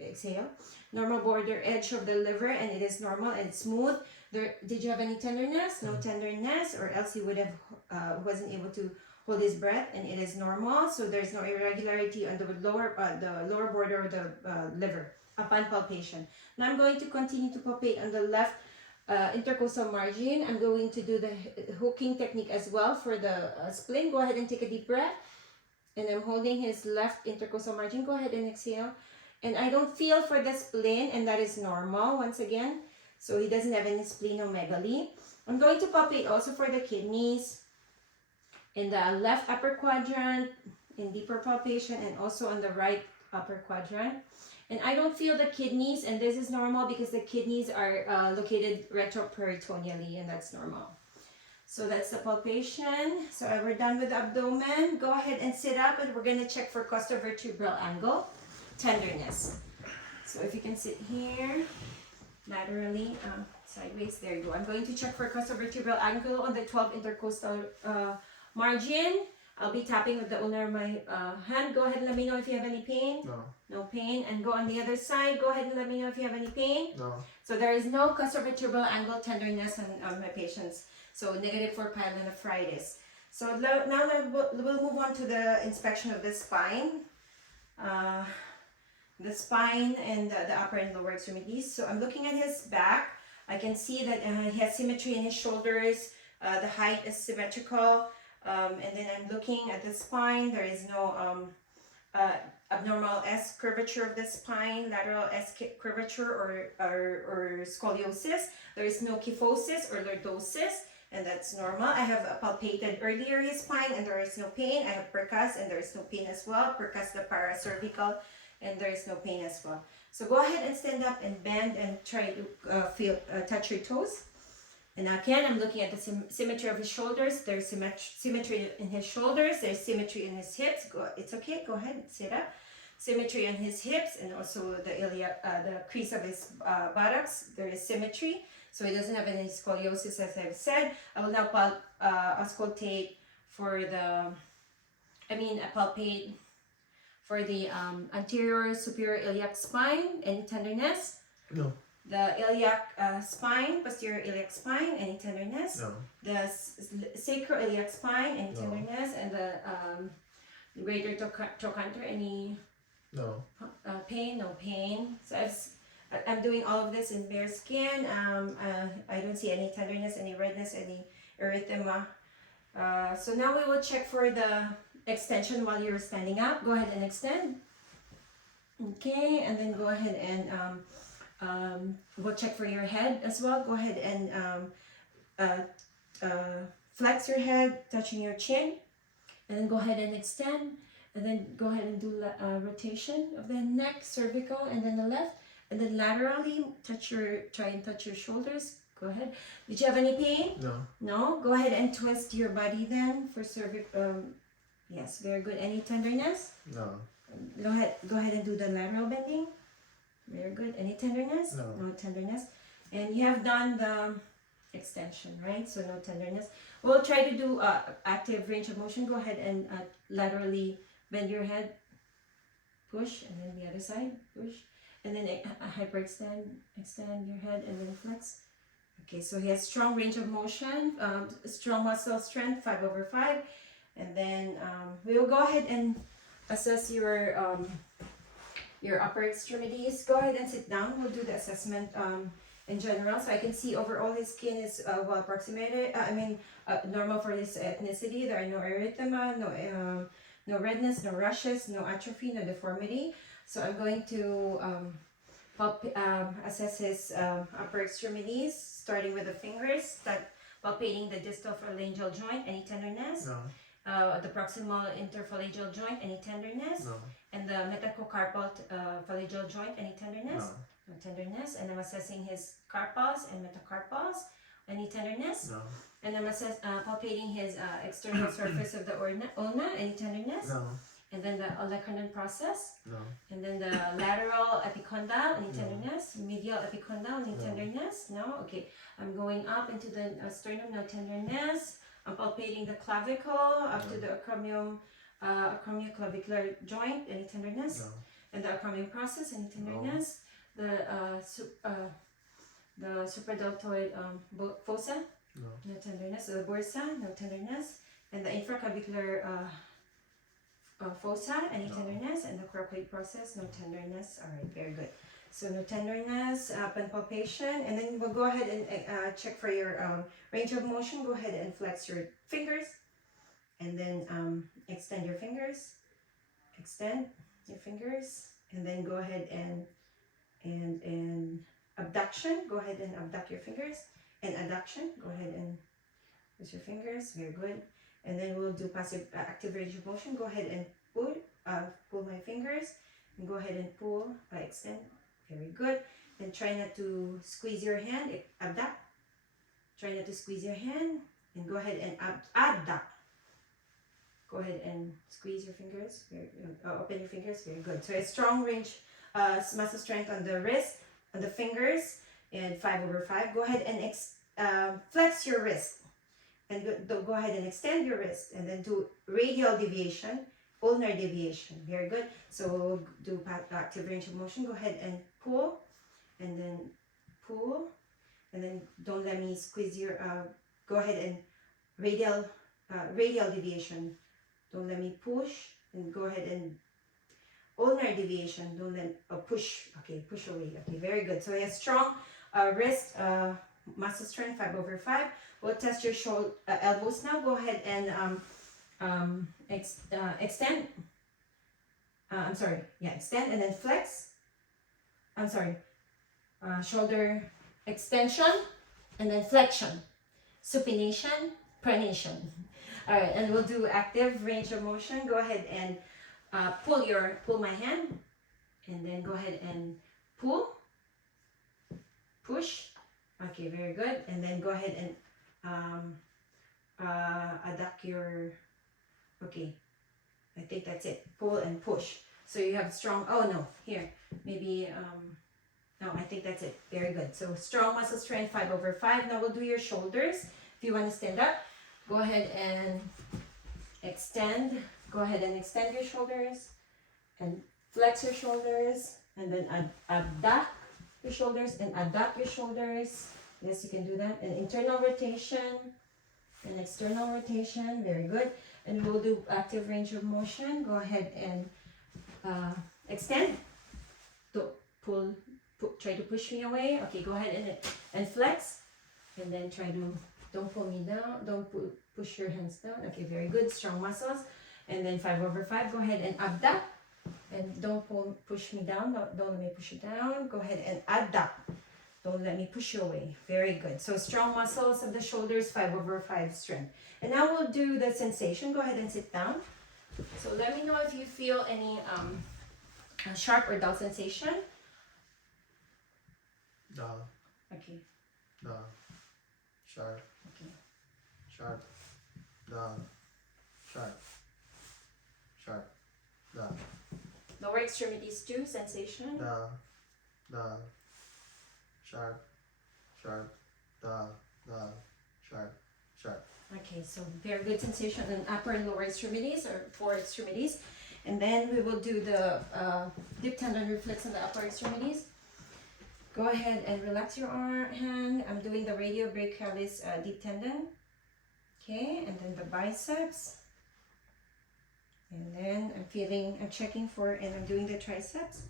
exhale. Normal border edge of the liver, and it is normal and it's smooth. Did you have any tenderness? No tenderness, or else he would have wasn't able to hold his breath, and it is normal. So there's no irregularity on the lower border of the liver upon palpation. Now I'm going to continue to palpate on the left intercostal margin. I'm going to do the hooking technique as well for the spleen. Go ahead and take a deep breath. And I'm holding his left intercostal margin. Go ahead and exhale. And I don't feel for the spleen, and that is normal once again. So he doesn't have any splenomegaly. I'm going to palpate also for the kidneys in the left upper quadrant, in deeper palpation, and also on the right upper quadrant. And I don't feel the kidneys, and this is normal because the kidneys are located retroperitoneally, and that's normal. So that's the palpation. So we're done with the abdomen. Go ahead and sit up, and we're going to check for costovertebral angle, tenderness. So if you can sit here, laterally, sideways, there you go. I'm going to check for costovertebral angle on the 12 intercostal margin. I'll be tapping with the ulnar of my hand. Go ahead and let me know if you have any pain. No. No pain. And go on the other side. Go ahead and let me know if you have any pain. No. So there is no costovertebral angle tenderness on my patients. So negative for pyelonephritis. So now we'll move on to the inspection of the spine. The spine and the upper and lower extremities. So I'm looking at his back. I can see that he has symmetry in his shoulders. The height is symmetrical. And then I'm looking at the spine. There is no abnormal S curvature of the spine, lateral S curvature or scoliosis. There is no kyphosis or lordosis, and that's normal. I have palpated earlier his spine, and there is no pain. I have percuss, and there is no pain as well. Percuss the paracervical, and there is no pain as well. So go ahead and stand up and bend and try to touch your toes. And again, I'm looking at the symmetry of his shoulders. There's symmetry in his shoulders. There's symmetry in his hips. It's okay. Go ahead, sit up. Symmetry in his hips, and also the crease of his buttocks. There is symmetry, so he doesn't have any scoliosis, as I've said. I will now auscultate for palpate for the anterior superior iliac spine. Any tenderness? No. The iliac spine, posterior iliac spine, any tenderness? No. The sacroiliac spine, any No. tenderness? And the greater trochanter, any pain? No pain. So I'm doing all of this in bare skin. I don't see any tenderness, any redness, any erythema. So now we will check for the extension while you're standing up. Go ahead and extend. Okay, and then go ahead and we'll check for your head as well. Go ahead and flex your head, touching your chin, and then go ahead and extend, and then go ahead and do rotation of the neck, cervical, and then the left, and then laterally try and touch your shoulders. Go ahead. Did you have any pain? No. No. Go ahead and twist your body then for cervical. Yes, very good. Any tenderness? No. Go ahead and do the lateral bending. Very good. Any tenderness? No. No tenderness. And you have done the extension, right? So no tenderness. We'll try to do active range of motion. Go ahead and laterally bend your head. Push, and then the other side. Push. And then hyperextend. Extend your head and then flex. Okay, so he has strong range of motion, strong muscle strength, 5/5. And then we will go ahead and assess your upper extremities. Go ahead and sit down. We'll do the assessment in general. So I can see overall his skin is well approximated. Normal for his ethnicity. There are no erythema, no redness, no rashes, no atrophy, no deformity. So I'm going to assess his upper extremities, starting with the fingers, start palpating the distal phalangeal joint, any tenderness, No. the proximal interphalangeal joint, any tenderness, No. and the metacarpal phalangeal joint, any tenderness, No. no tenderness, and I'm assessing his carpals and metacarpals, any tenderness, No. and I'm palpating his external surface of the ulna, any tenderness, No. and then the olecranon process, No. and then the lateral epicondyle, any No. tenderness, medial epicondyle, any No. tenderness, no, okay, I'm going up into the sternum, no tenderness, I'm palpating the clavicle up to the acromioclavicular joint, any tenderness, No. and the acromion process, any tenderness, the supradeltoid fossa, No. no tenderness, the bursa, no tenderness, and the infraclavicular fossa, any No. tenderness, and the coracoid process, no tenderness. All right, very good. So no tenderness upon palpation, and then we'll go ahead and check for your range of motion. Go ahead and flex your fingers, and then extend your fingers. Extend your fingers, and then go ahead and abduction. Go ahead and abduct your fingers, and adduction. Go ahead and use your fingers. Very good. And then we'll do passive active range of motion. Go ahead and pull my fingers, and go ahead and pull, extend. Very good. And try not to squeeze your hand. Abduct. Try not to squeeze your hand, and go ahead and adduct. Go ahead and squeeze your fingers. Open your fingers. Very good. So a strong range, muscle strength on the wrist, on the fingers, and 5/5. Go ahead and flex your wrist. And go ahead and extend your wrist, and then do radial deviation, ulnar deviation. Very good. So we'll do active range of motion. Go ahead and pull, and then pull, and then don't let me squeeze your. Go ahead and radial deviation. Don't let me push, and go ahead and ulnar deviation. Don't let push. Okay, push away. Okay, very good. So he has strong wrist muscle strength, 5/5. We'll test your shoulder, elbows now. Go ahead and extend. Extend and then flex. Shoulder extension and then flexion, supination, pronation. All right, and we'll do active range of motion. Go ahead and pull my hand, and then go ahead and pull, push. Okay, very good. And then go ahead and adduct your, okay, I think that's it. Pull and push. So you have strong, oh no, here, maybe, no, I think that's it. Very good. So strong muscle strength, 5/5. Now we'll do your shoulders. If you want to stand up, go ahead and extend. Go ahead and extend your shoulders and flex your shoulders, and then abduct your shoulders and adduct your shoulders. Yes, you can do that. And internal rotation and external rotation. Very good. And we'll do active range of motion. Go ahead and extend. Pull, try to push me away. Okay, go ahead and flex. And then try to, don't pull me down. Don't push your hands down. Okay, very good. Strong muscles. And then 5/5. Go ahead and abduct. And don't push me down. Don't let me push you down. Go ahead and adduct. Don't let me push you away. Very good. So strong muscles of the shoulders, 5/5 strength. And now we'll do the sensation. Go ahead and sit down. So let me know if you feel any sharp or dull sensation. Dull. Okay. Dull. Sharp. Okay. Sharp. Dull. Sharp. Sharp. Dull. Lower extremities too, sensation. Dull. Dull. Sharp. Sharp. Dull. Dull. Sharp. Sharp. Okay, so very good sensation in upper and lower extremities or 4 extremities. And then we will do the dip tendon reflex in the upper extremities. Go ahead and relax your hand. I'm doing the radiobrachialis deep tendon. Okay, and then the biceps. And then I'm checking for, and I'm doing the triceps.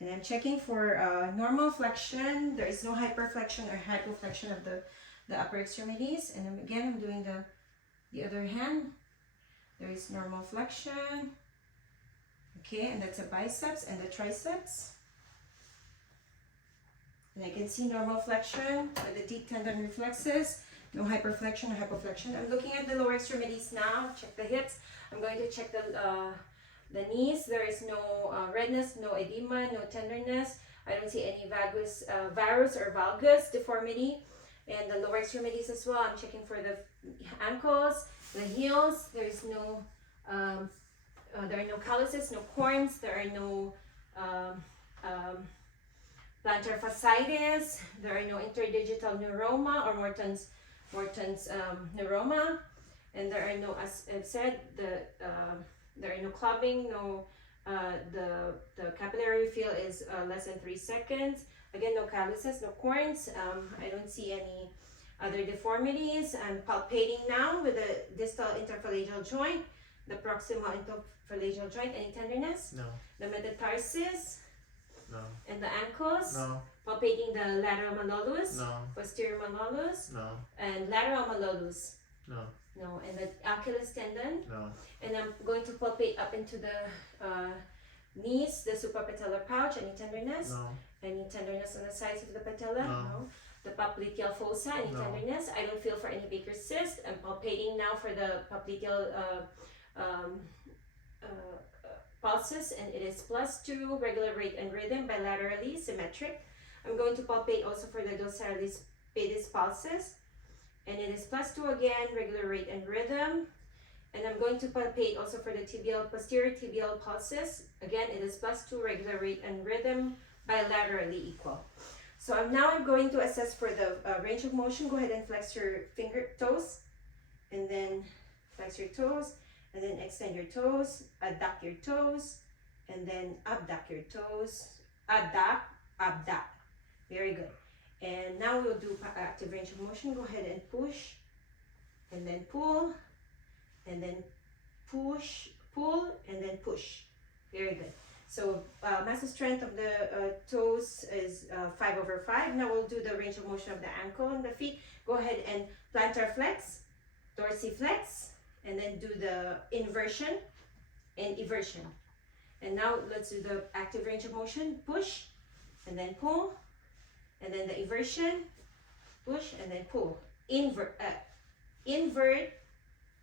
And I'm checking for normal flexion. There is no hyperflexion or hypoflexion of the upper extremities. And I'm doing the other hand. There is normal flexion. Okay, and that's the biceps and the triceps. And I can see normal flexion with the deep tendon reflexes. No hyperflexion or hypoflexion. I'm looking at the lower extremities now. Check the hips. I'm going to check the knees. There is no redness, no edema, no tenderness. I don't see any varus or valgus deformity. And the lower extremities as well. I'm checking for the ankles, the heels. There is no, there are no calluses, no corns. There are no plantar fasciitis. There are no interdigital neuroma or Morton's neuroma, and there are no, as I've said, there are no clubbing, no, the capillary fill is less than 3 seconds. Again, no calluses, no corns. I don't see any other deformities. I'm palpating now with the distal interphalangeal joint, the proximal interphalangeal joint. Any tenderness? No. The metatarsus? No. And the ankles? No. Palpating the lateral malleolus? No. Posterior malleolus? No. And lateral malleolus? No. No. And the Achilles tendon? No. And I'm going to palpate up into the knees, the suprapatellar pouch. Any tenderness? No. Any tenderness on the sides of the patella? No. The popliteal fossa? Any No. tenderness? I don't feel for any Baker's cyst. I'm palpating now for the popliteal pulses, and it is +2, regular rate and rhythm, bilaterally symmetric. I'm going to palpate also for the dorsalis pedis pulses, and it is +2 again, regular rate and rhythm. And I'm going to palpate also for the posterior tibial pulses. Again, it is +2, regular rate and rhythm, bilaterally equal. So I'm going to assess for the range of motion. Go ahead and flex your toes, and then flex your toes, and then extend your toes, adduct your toes, and then abduct your toes, adduct, abduct. Very good. And now we'll do active range of motion. Go ahead and push, and then pull, and then push, pull, and then push. Very good. So muscle strength of the toes is 5/5. Now we'll do the range of motion of the ankle and the feet. Go ahead and plantar flex, dorsiflex, and then do the inversion and eversion. And now let's do the active range of motion. Push, and then pull, and then the eversion, push, and then pull. Invert,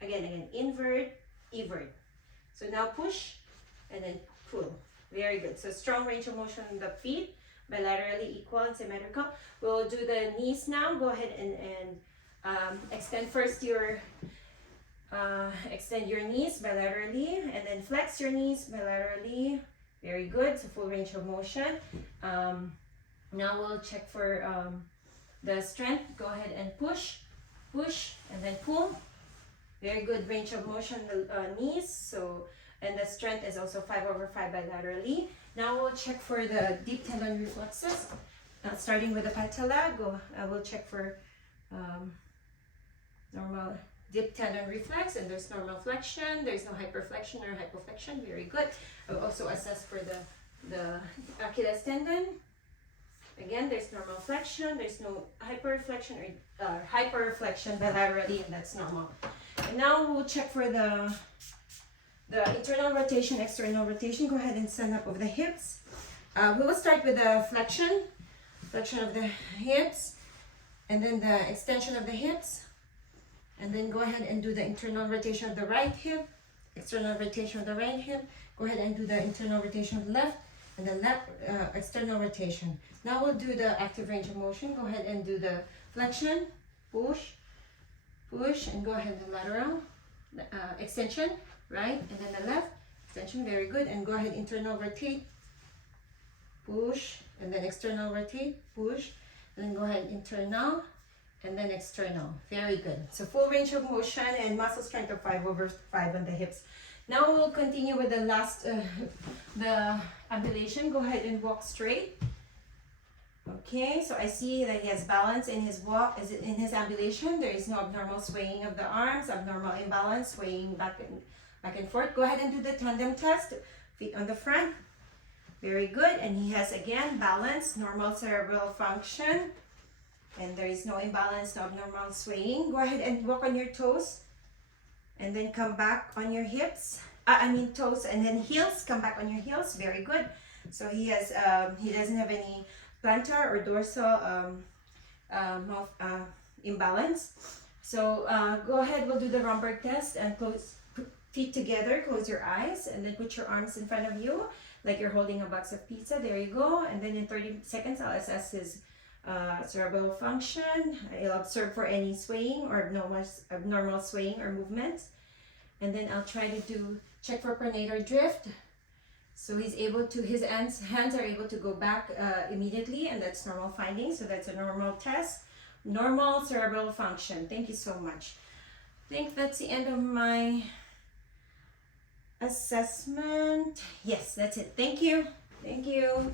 again, invert, evert. So now push, and then pull. Very good. So strong range of motion in the feet, bilaterally equal and symmetrical. We'll do the knees now. Go ahead and extend first your extend your knees bilaterally, and then flex your knees bilaterally. Very good. So full range of motion. Now we'll check for the strength. Go ahead and push, push, and then pull. Very good range of motion the knees. So, and the strength is also 5/5 bilaterally. Now we'll check for the deep tendon reflexes. Starting with the patella, we'll check for normal deep tendon reflex, and there's normal flexion. There's no hyperflexion or hypoflexion. Very good. I'll also assess for the Achilles tendon. Again, there's normal flexion. There's no hyperflexion or hyperflexion bilaterally, and that's normal. And now we'll check for the internal rotation, external rotation. Go ahead and stand up over the hips. We will start with the flexion of the hips, and then the extension of the hips, and then go ahead and do the internal rotation of the right hip, external rotation of the right hip. Go ahead and do the internal rotation of the left, and then left external rotation. Now we'll do the active range of motion. Go ahead and do the flexion, push, push, and go ahead and lateral extension, right, and then the left extension. Very good. And go ahead, internal rotate, push, and then external rotate, push, and then go ahead, internal, and then external. Very good. So full range of motion and muscle strength of 5/5 on the hips. Now we'll continue with the last the ambulation. Go ahead and walk straight. Okay, so I see that he has balance in his walk, in his ambulation. There is no abnormal swaying of the arms, abnormal imbalance, swaying back and forth. Go ahead and do the tandem test. Feet on the front. Very good. And he has, again, balance, normal cerebral function. And there is no imbalance, no abnormal swaying. Go ahead and walk on your toes. And then come back on your hips. Toes and then heels. Come back on your heels. Very good. So he doesn't have any plantar or dorsal mouth imbalance. So go ahead, we'll do the Romberg test and close feet together, close your eyes, and then put your arms in front of you like you're holding a box of pizza. There you go. And then in 30 seconds, I'll assess his cerebral function. I'll observe for any swaying or abnormal swaying or movements. And then I'll try to check for pronator drift. So his hands are able to go back immediately, and that's normal finding. So that's a normal test. Normal cerebral function. Thank you so much. I think that's the end of my assessment. Yes, that's it. Thank you. Thank you.